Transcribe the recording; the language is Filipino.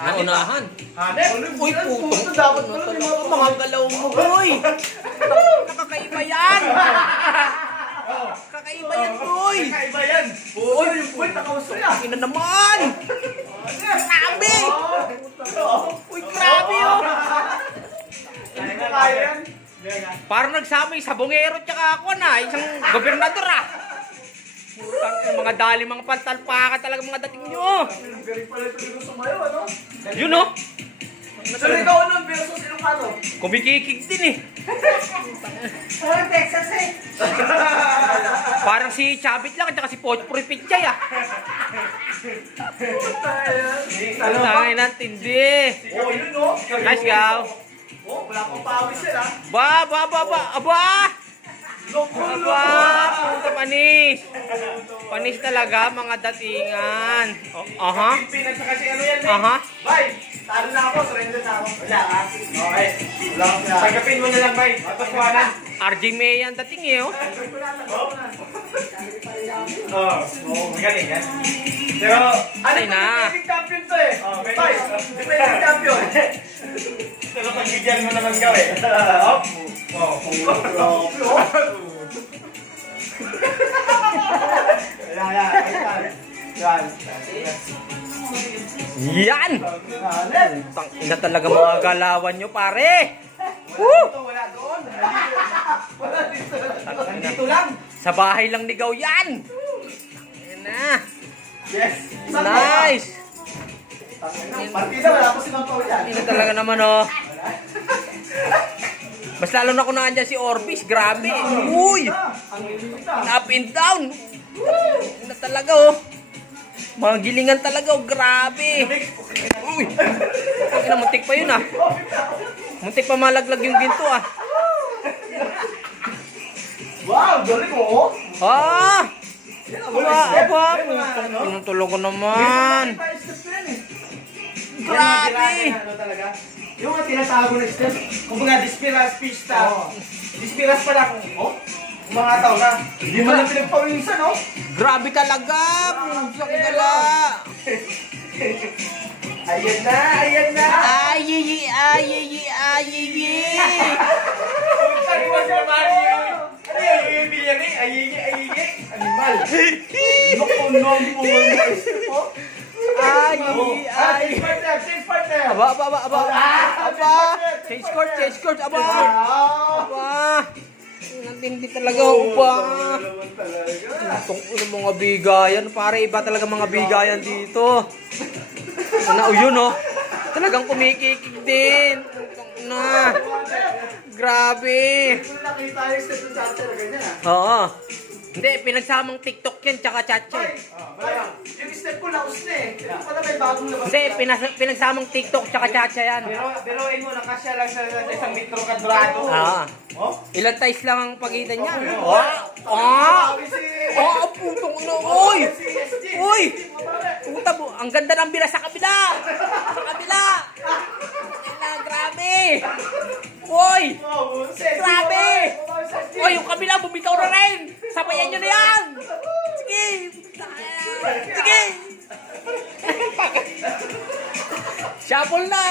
Naunahan. Uy, puto. Dapat pala Mga galaw mo, boy. Nakakaiba yan. Kakaiba yan, boy. Kakaiba yan. Uy, nakausap na. Ina naman. Grabe. Uy, grabe oh. Hindi ko kaya yan. Parang nagsama yung sabongero tsaka ako na, isang gobernador ah. Putang ina, mga dali, mga pantalpaka talaga mga dating nyo. Galing pala ito dito sumayo, ano? Yun oh. Sir, ikaw nun versus Ilocano. Kumikikig din eh. Parang Texas eh. Parang si Chabit lang at saka si Poch Puripichay ah. Ano ba? Tangay na, tindi. Oh, yun no? Nice gaw. Oh, wala pang pawis yan ah. Aba! Loko, Aba! Puta panis. Panis talaga mga datingan. Oh, aha. Pinag sa kasi ano yan eh. Aha. Bye! Talo na ako, surrender na ako. Wala ah. Okay. Wala ako na. Pagkapin mo na lang, bye. Mataswanan. RJ May yan dating eh oh. Oo, magaling yan. Pero, ano Ay na. defending champion to eh. Bye! Defending champion. Pero pagbigyan mo naman gawin. Hop. Yan! Tang ina talaga mga galawan nyo pare. Woo! Wala doon. Wala dito. Nandito lang. Sa bahay lang ligaw yan. Yan na. Yes. Nice. Partida, wala pa silang paul yan. Ina talaga naman oh. Mas lalo na kung nandiyan si Orbis. Grabe. Uy! Ang ilimita. Up and down. Ina talaga oh. Mga gilingan talaga oh. Grabe. Uy! Ang ina, muntik pa yun ah. Muntik pa malaglag yung ginto ah. Wow, galing mo. Ah! Aba! Pinutulog ko naman. Grabe! Ano talaga? Yung mga tinatago na step, kumbaga dispiras, pista. Dispiras pa lang. Oh, mga tao na. Hindi mo lang pinagpawisan, no? Grabe talaga! Pusak gala! Ayan na, ayan na. Ayiyi! Ayiyi! Ayiyi! Sabi mo siya, Mario. Ano yung iibiyan eh? Ayigi, ayigi. Animal. Nakunom mo mga step, oh. Ayiyi! Change Ayiyi! partner, change partner. Aba! Change court! Aba! Aba! Nantindi talaga upa. Itong mga bigayan. Pare, iba talaga mga bigayan dito. Ano, yun oh. Talagang kumikikig din. Na. Grabe. Kung nakita yung step ng charger, ganyan ah. Oo. Hindi, pinagsamang TikTok yan tsaka chatche. Wala. Yung step ko laos na eh. Ito pala may bagong labas. Hindi, pinagsamang TikTok tsaka chatche yan. Pero mo, nakasya lang sa isang metro kadrado. Ah. Oh? Ilang ties lang ang pagitan niyan. Oh? Ah, putong ina. Uy! Uy! Puta mo, ang ganda ng bila sa kabila. Sa kabila. Grabe. Uy! Grabe! Uy, yung kabila, bumitaw na rin! Sabayan nyo na yan! Sige! Sige! Shuffle na!